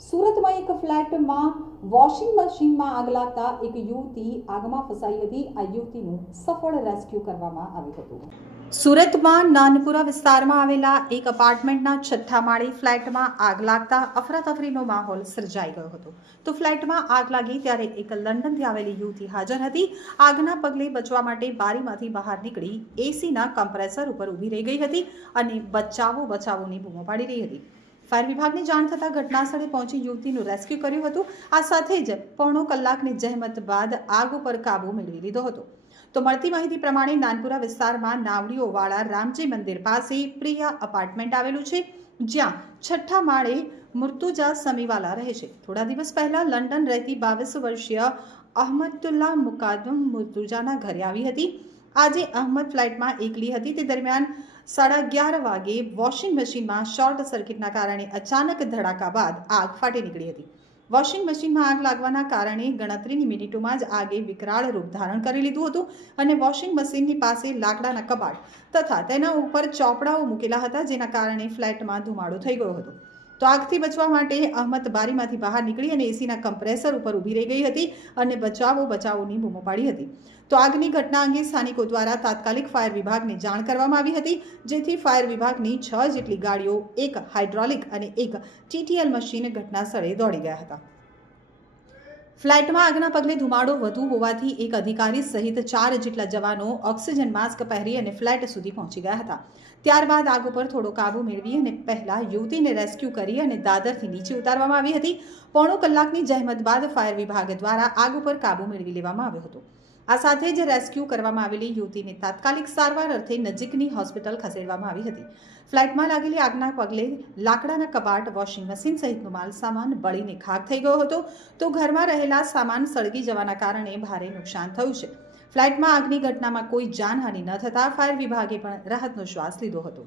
સુરતમાં એક ફ્લેટમાં વોશિંગ મશીનમાં આગ લાગતા એક યુવતી આગમાં ફસાઈ હતી। આ યુવતીનું સફળ રેસ્ક્યુ કરવામાં આવ્યું હતું। સુરતમાં નાનપુરા વિસ્તારમાં આવેલા એક અપાર્ટમેન્ટના છઠ્ઠા માળે ફ્લેટમાં આગ લાગતા અફરાતફરીનો માહોલ સર્જાઈ ગયો હતો। તો ફ્લેટમાં આગ લાગી ત્યારે એક લંડનથી આવેલી યુવતી હાજર હતી। આગના પગલે બચવા માટે બારીમાંથી બહાર નીકળી એસીના કમ્પ્રેસર ઉપર ઊભી રહી ગઈ હતી અને બચાવો બચાવોની બૂમો પાડી રહી હતી। ફાયર વિભાગને જાણ થતાં ઘટનાસ્થળે પહોંચી યુવતીનું રેસ્ક્યુ કર્યું હતું। આ સાથે જ પોણો કલાકની જહેમત બાદ આગ ઉપર કાબુ મેળવી લીધો હતો। તો મળતી માહિતી પ્રમાણે નાનપુરા વિસ્તારમાં નાવડીઓવાળા રામજી મંદિર પાસે પ્રિયા અપાર્ટમેન્ટ આવેલું છે, જ્યાં છઠ્ઠા માળે મુર્તુજા સમીવાલા રહે છે। થોડા દિવસ પહેલા લંડન રહેતી 22 વર્ષીય અહમદુલ્લા મુકાદમ મુર્તુજાના ઘરે આવી હતી। આજે અહમદ ફ્લાઇટમાં એકલી હતી। તે દરમિયાન 11:30 વાગે વોશિંગ મશીનમાં શોર્ટ સર્કિટના કારણે અચાનક ધડાકા બાદ આગ ફાટી નીકળી હતી। વોશિંગ મશીનમાં આગ લાગવાના કારણે ગણતરીની મિનિટોમાં જ આગે વિકરાળ રૂપ ધારણ કરી લીધું હતું અને વોશિંગ મશીનની પાસે લાકડાના કબાટ તથા તેના ઉપર ચોપડાઓ મૂકેલા હતા, જેના કારણે ફ્લેટમાં ધુમાડો થઈ ગયો હતો। તો આગથી બચવા માટે અહમદ બારીમાંથી બહાર નીકળી અને એસીના કમ્પ્રેસર ઉપર ઊભી રહી ગઈ હતી અને બચાવો બચાવોની બૂમો પાડી હતી। તો આગની ઘટના અંગે સ્થાનિકો દ્વારા તાત્કાલિક ફાયર વિભાગને જાણ કરવામાં આવી હતી, જેથી ફાયર વિભાગની 6 જેટલી ગાડીઓ, એક હાઇડ્રોલિક અને એક ટીટીએલ મશીન ઘટના સ્થળે દોડી ગયા હતા। ફ્લાઇટમાં આગના પગલે ધુમાડો વધુ હોવાથી એક અધિકારી સહિત 4 જેટલા જવાનો ઓક્સિજન માસ્ક પહેરી અને ફ્લેટ સુધી પહોંચી ગયા હતા। ત્યારબાદ આગ ઉપર થોડો કાબુ મેળવી અને પહેલા યુવતીને રેસ્ક્યુ કરી અને દાદરથી નીચે ઉતારવામાં આવી હતી। પોણો કલાકની જહેમત બાદ ફાયર વિભાગ દ્વારા આગ ઉપર કાબુ મેળવી લેવામાં આવ્યો હતો। આ સાથે જ રેસ્ક્યુ કરવામાં આવેલી યુવતીને તાત્કાલિક સારવાર અર્થે નજીકની હોસ્પિટલ ખસેડવામાં આવી હતી। ફ્લાઇટમાં લાગેલી આગના પગલે લાકડાના કબાટ, વોશિંગ મશીન સહિતનો માલ સામાન બળીને ખાખ થઈ ગયો હતો। તો ઘરમાં રહેલા સામાન સળગી જવાના કારણે ભારે નુકસાન થયું છે। ફ્લાઇટમાં આગની ઘટનામાં કોઈ જાનહાનિ ન થતાં ફાયર વિભાગે પણ રાહતનો શ્વાસ લીધો હતો।